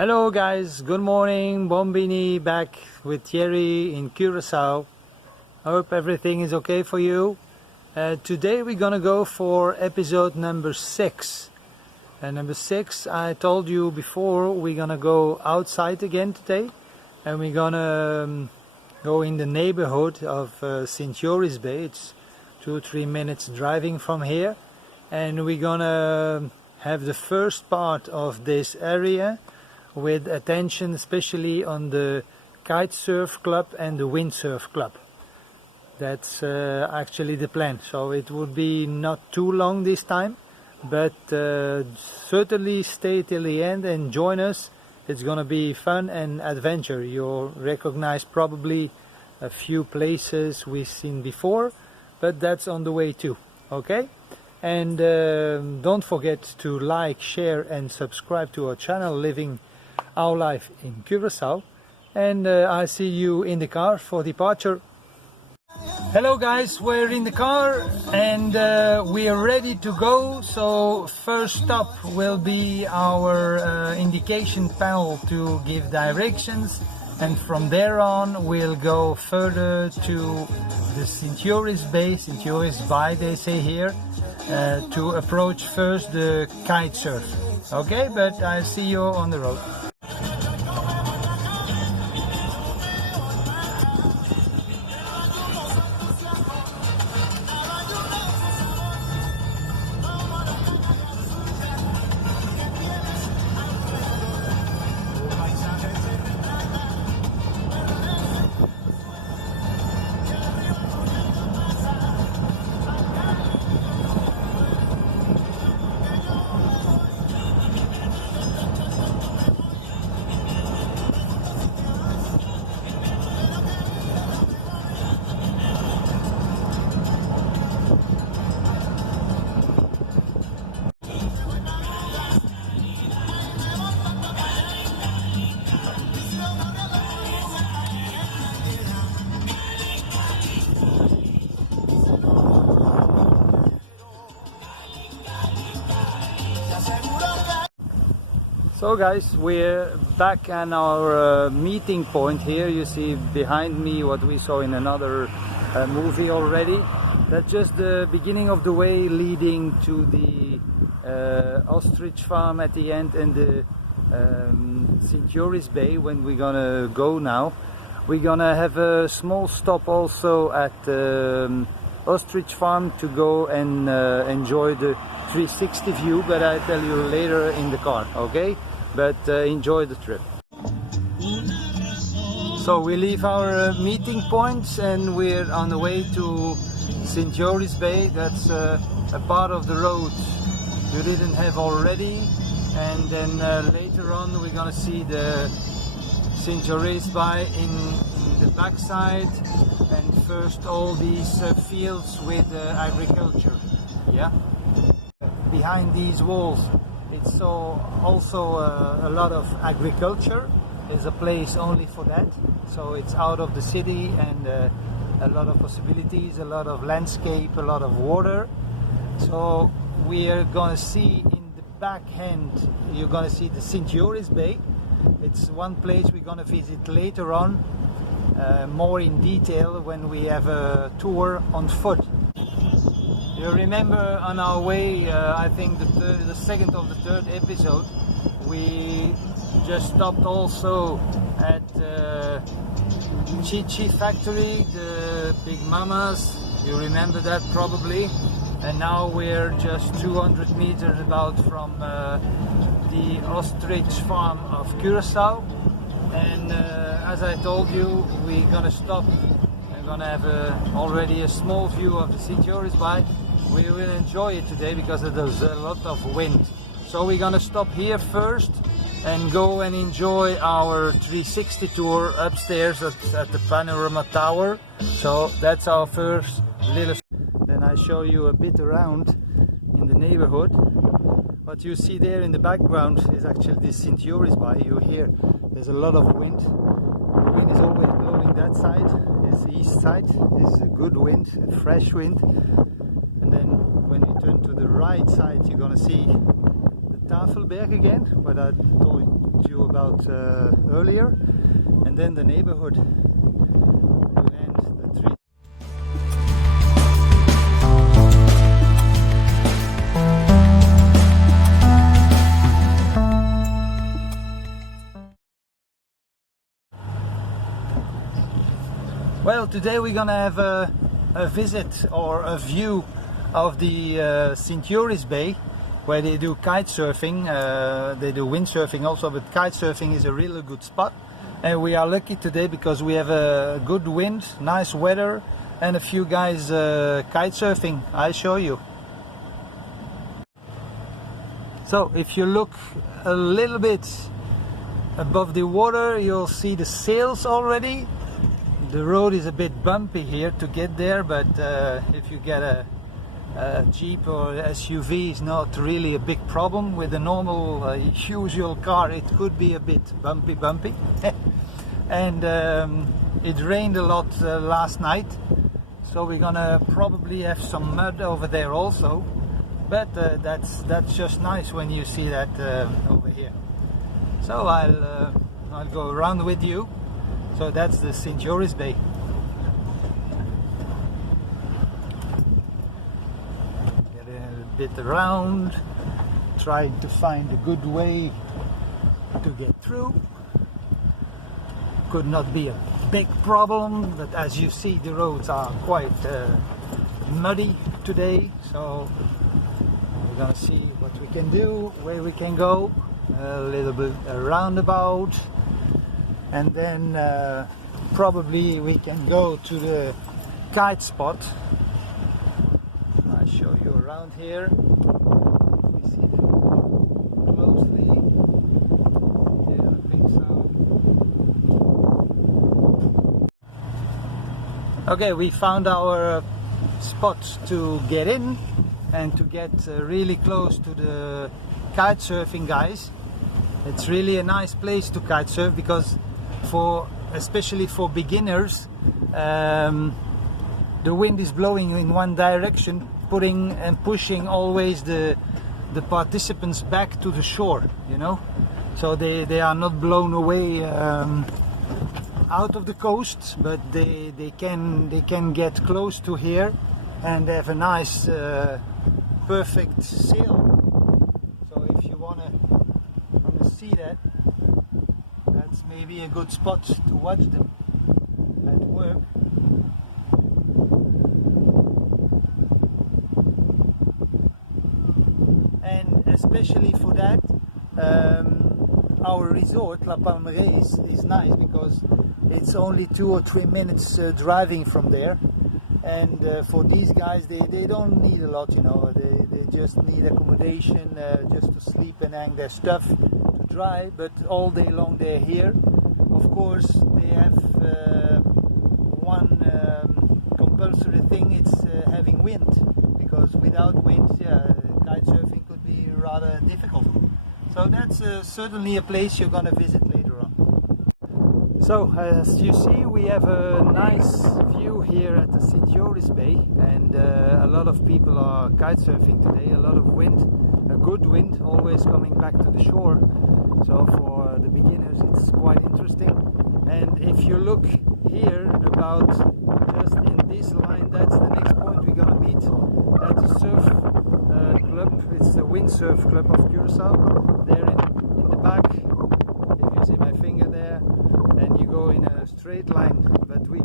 Hello guys, good morning, Bombini, back with Thierry in Curacao. I hope everything is okay for you. Today we're gonna go for episode number 6. Number 6, I told you before, we're gonna go outside again today. And we're gonna go in the neighborhood of St Joris Bay. It's 2-3 minutes driving from here. And we're gonna have the first part of this area with attention especially on the kite surf club and the windsurf club. That's actually the plan. So it would be not too long this time, but certainly stay till the end and join us. It's gonna be fun and adventure. You'll recognize probably a few places we've seen before, but that's on the way too. Okay? And don't forget to like, share and subscribe to our channel Living Our Life in Curacao. And I see you in the car for departure. Hello guys, we're in the car and we are ready to go. So first stop will be our indication panel to give directions, and from there on we'll go further to the St Joris Bay, St Joris Bay they say here, to approach first the kite surf. Okay, but I'll see you on the road. So guys, we're back at our meeting point here. You see behind me what we saw in another movie already. That's just the beginning of the way leading to the ostrich farm at the end and the St Joris Bay when we're gonna go now. We're gonna have a small stop also at ostrich farm to go and enjoy the 360 view, but I'll tell you later in the car, okay? But enjoy the trip. So we leave our meeting points and we're on the way to St Joris Bay. That's a part of the road you didn't have already, and then later on we're gonna see the St Joris Bay in the backside, and first all these fields with agriculture. Yeah, behind these walls it's also a lot of agriculture. There's a place only for that, so it's out of the city, and a lot of possibilities, a lot of landscape, a lot of water. So we are gonna see in the back hand, you're gonna see the St Joris Bay. It's one place we're gonna visit later on, more in detail when we have a tour on foot. You remember on our way, I think the second or the third episode, we just stopped also at Chi factory, the big mamas. You remember that probably. And now we're just 200 meters about from the ostrich farm of Curacao. And as I told you, we're gonna stop. We're gonna have already a small view of the St Joris Bay. We will enjoy it today because there's a lot of wind. So we're gonna stop here first and go and enjoy our 360 tour upstairs at the Palmeraie tower. So that's our first little. Then I show you a bit around in the neighborhood. What you see there in the background is actually the St Joris Bay. You hear there's a lot of wind. The wind is always blowing that side. It's the east side. It's a good wind, a fresh wind. And then when you turn to the right side, you're gonna see the Tafelberg again, what I told you about earlier, and then the neighborhood to end the trip. Well, today we're gonna have a visit or a view of the St Joris Bay, where they do kite surfing. They do windsurfing also, but kite surfing is a really good spot. And we are lucky today because we have a good wind, nice weather, and a few guys kite surfing. I show you. So if you look a little bit above the water, you'll see the sails already. The road is a bit bumpy here to get there, but if you get a Jeep or SUV, it's not really a big problem. With a normal usual car, it could be a bit bumpy. And it rained a lot last night, so we're gonna probably have some mud over there also. But that's just nice when you see that over here. So I'll go around with you. So that's the St Joris Bay. Get a bit around, trying to find a good way to get through. Could not be a big problem, but as you see, the roads are quite muddy today. So we're gonna see what we can do, where we can go, a little bit a roundabout. And then probably we can go to the kite spot. I'll show you around here. We see them closely. Yeah, I think so. Okay, we found our spot to get in and to get really close to the kite surfing guys. It's really a nice place to kite surf because especially for beginners, the wind is blowing in one direction, putting and pushing always the participants back to the shore, you know, so they are not blown away out of the coast, but they can get close to here and have a nice perfect sail. So if you wanna see that, that's maybe a good spot to watch them at work. And especially for that, our resort, La Palmeraie, is nice because it's only 2 or 3 minutes driving from there. And for these guys, they don't need a lot, you know, they just need accommodation, just to sleep and hang their stuff dry, but all day long they're here. Of course, they have one compulsory thing, it's having wind, because without wind, kite surfing could be rather difficult. So that's certainly a place you're gonna visit later on. So as you see, we have a nice view here at the St Joris Bay, and a lot of people are kite surfing today. A lot of wind, a good wind, always coming back to the shore. So for the beginners it's quite interesting. And if you look here, about just in this line, that's the next point we're gonna meet at the surf club. It's the windsurf club of Curacao. There in the back, if you see my finger there, and you go in a straight line, but we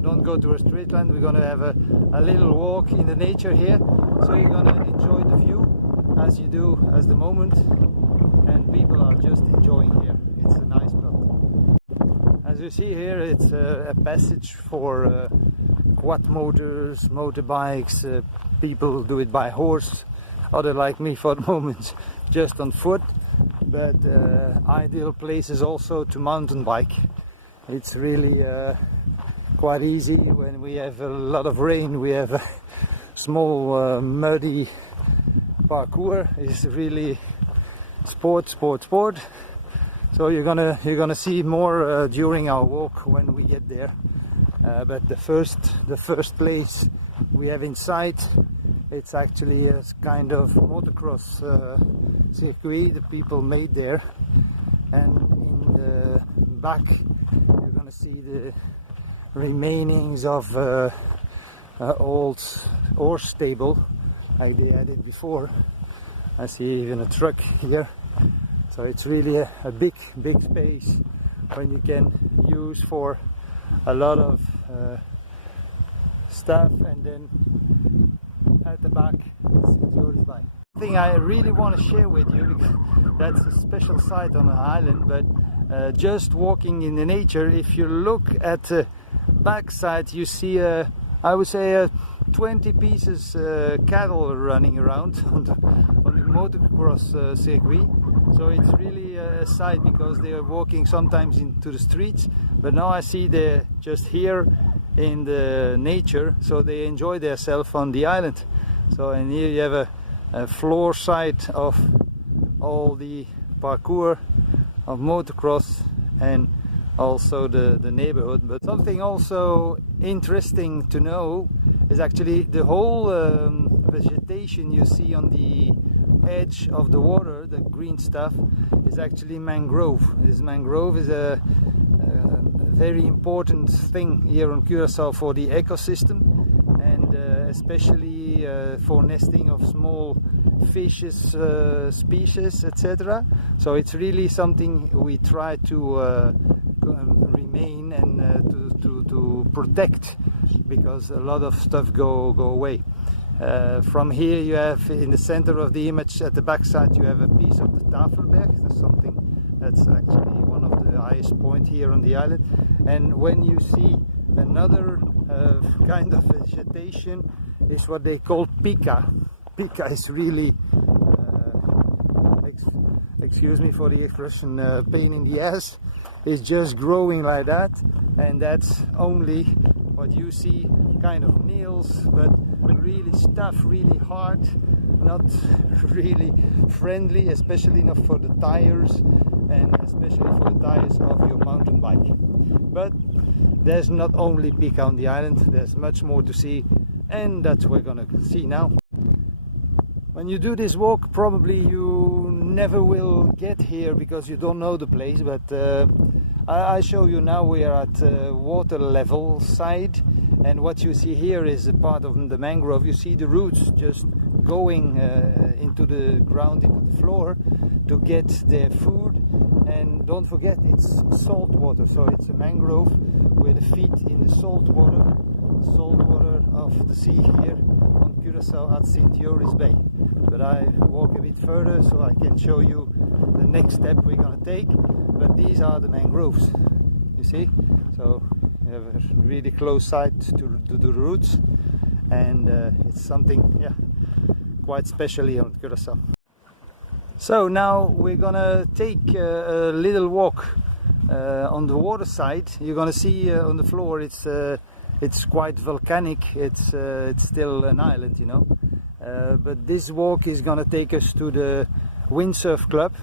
don't go to a straight line. We're gonna have a little walk in the nature here, so you're gonna enjoy the view as you do at the moment. And people are just enjoying here. It's a nice spot. As you see here, it's a passage for quad motors, motorbikes. People do it by horse, other like me for the moment just on foot, but ideal places also to mountain bike. It's really quite easy. When we have a lot of rain, we have a small muddy parkour. It's really sport. So you're gonna see more during our walk when we get there. But the first place we have in sight, it's actually a kind of motocross circuit the people made there, and in the back you're gonna see the remainings of old horse stable like they had it before. I see even a truck here, so it's really a big space when you can use for a lot of stuff. And then at the back, St Joris Bay. Thing I really want to share with you, because that's a special site on the island, but just walking in the nature, if you look at the backside you see I would say 20 pieces cattle running around on the motocross circuit. So it's really a sight, because they are walking sometimes into the streets, but now I see they're just here in the nature, so they enjoy themselves on the island. So, and here you have a floor site of all the parkour of motocross and also the neighborhood. But something also interesting to know is actually the whole vegetation you see on the edge of the water, the green stuff, is actually mangrove. This mangrove is a very important thing here on Curacao for the ecosystem, and especially for nesting of small fishes, species, etc. So it's really something we try to remain and to protect, because a lot of stuff go away. From here you have, in the center of the image at the back side, you have a piece of the Tafelberg. That's something that's actually one of the highest point here on the island. And when you see another kind of vegetation, is what they call pica. Pica is really, excuse me for the expression, pain in the ass. It's just growing like that, and that's only what you see, kind of nails, but really stuff, really hard, not really friendly, especially not for the tires, and especially for the tires of your mountain bike. But there's not only pica on the island, there's much more to see, and that's what we're gonna see now. When you do this walk, probably you never will get here because you don't know the place, but I show you now. We are at water level side, and what you see here is a part of the mangrove. You see the roots just going into the ground, into the floor, to get their food. And don't forget, it's salt water, so it's a mangrove with the feet in the salt water of the sea here on Curacao at St Joris Bay. But I walk a bit further so I can show you the next step we're going to take. But these are the mangroves, you see. So you have a really close sight to the roots, and it's something, yeah, quite special here on Curacao. So now we're gonna take a little walk on the water side. You're gonna see on the floor it's quite volcanic. It's still an island, you know. But this walk is gonna take us to the windsurf club,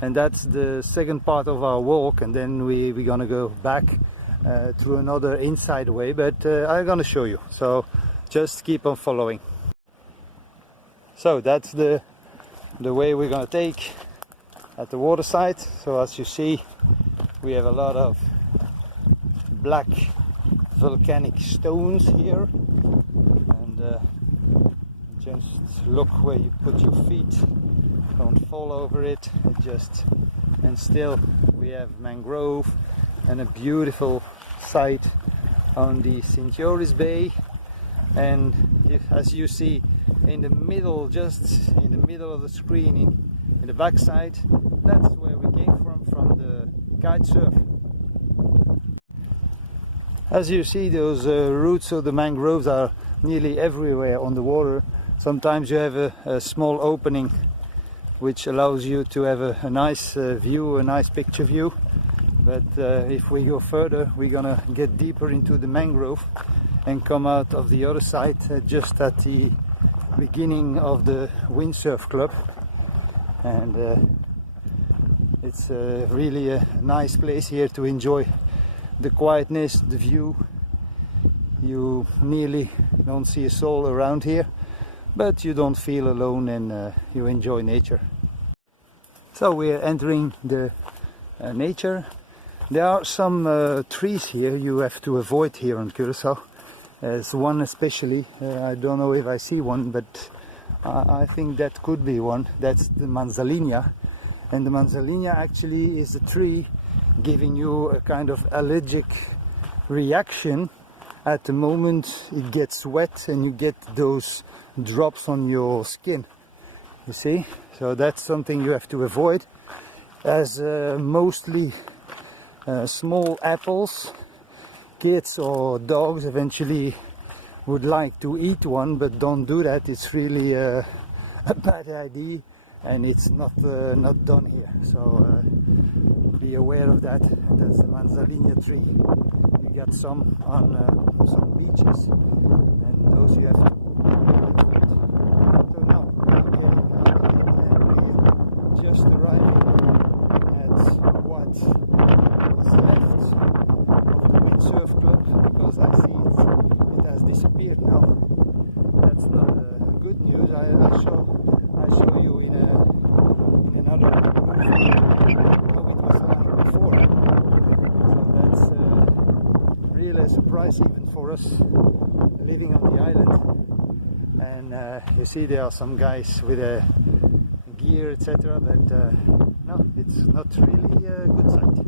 and that's the second part of our walk. And then we're gonna go back to another inside way. But I'm gonna show you. So just keep on following. So that's the way we're gonna take at the water side. So as you see, we have a lot of black volcanic stones here, and just look where you put your feet, don't fall over it. And still we have mangrove and a beautiful site on the St Joris Bay. And as you see in the middle, just in the middle of the screen, in the back side, that's where we came from the kite surf. As you see, those roots of the mangroves are nearly everywhere on the water. Sometimes you have a small opening which allows you to have a nice view, a nice picture view. But if we go further, we're gonna get deeper into the mangrove and come out of the other side just at the beginning of the windsurf club. And it's really a nice place here to enjoy the quietness, the view. You nearly don't see a soul around here, but you don't feel alone, and you enjoy nature. So we're entering the nature. There are some trees here you have to avoid here on Curacao. There's one especially, I don't know if I see one, but I think that could be one. That's the manzanilla, and the manzanilla actually is a tree giving you a kind of allergic reaction at the moment it gets wet and you get those drops on your skin, you see. So that's something you have to avoid, as mostly small apples. Kids or dogs eventually would like to eat one, but don't do that. It's really a bad idea, and it's not done here. So be aware of that. That's the manzanilla tree. You got some on some beaches, and those you have to avoid. So now we just arrived at what is left of the windsurf club, because I see it has disappeared now. That's not good news. I'll show you in another movie how it was like before. So that's really a surprise even for us living on the island. And you see there are some guys with gear, etc. But no, it's not really a good sight.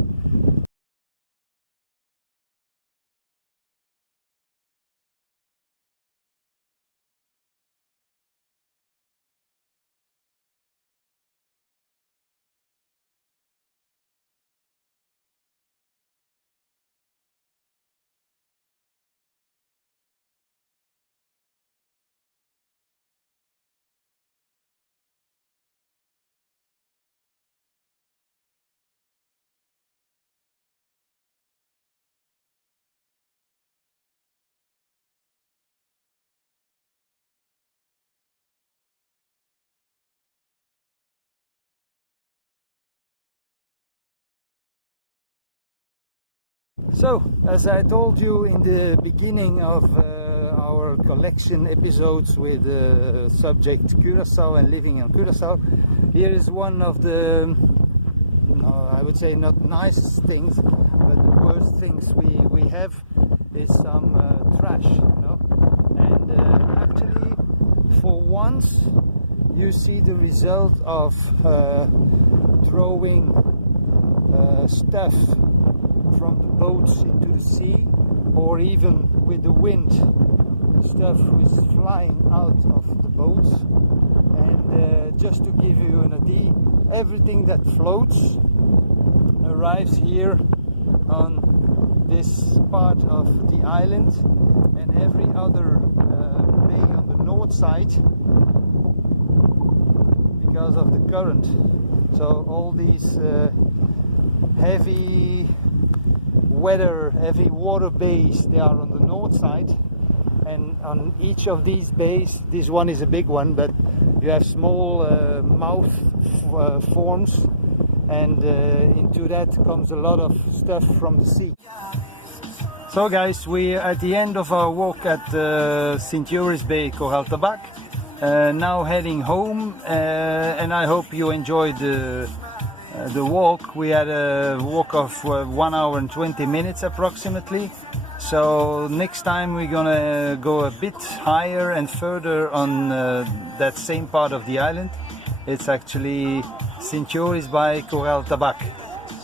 So, as I told you in the beginning of our collection episodes with the subject Curacao and living in Curacao, here is one of the, I would say not nice things, but the worst things we have is some trash, you know. And actually, for once, you see the result of throwing stuff from the boats into the sea, or even with the wind, stuff is flying out of the boats. And just to give you an idea, everything that floats arrives here on this part of the island, and every other bay on the north side, because of the current. So all these heavy water bays, they are on the north side, and on each of these bays, this one is a big one, but you have small mouth forms, and into that comes a lot of stuff from the sea. So guys, we're at the end of our walk at St Joris Bay, Curacao, now heading home, and I hope you enjoyed the walk. We had a walk of 1 hour and 20 minutes approximately. So next time we're gonna go a bit higher and further on that same part of the island. It's actually St Joris by Curacao.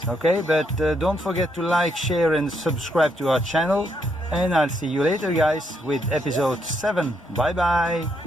Okay, but don't forget to like, share and subscribe to our channel, and I'll see you later guys with episode 7. Bye bye.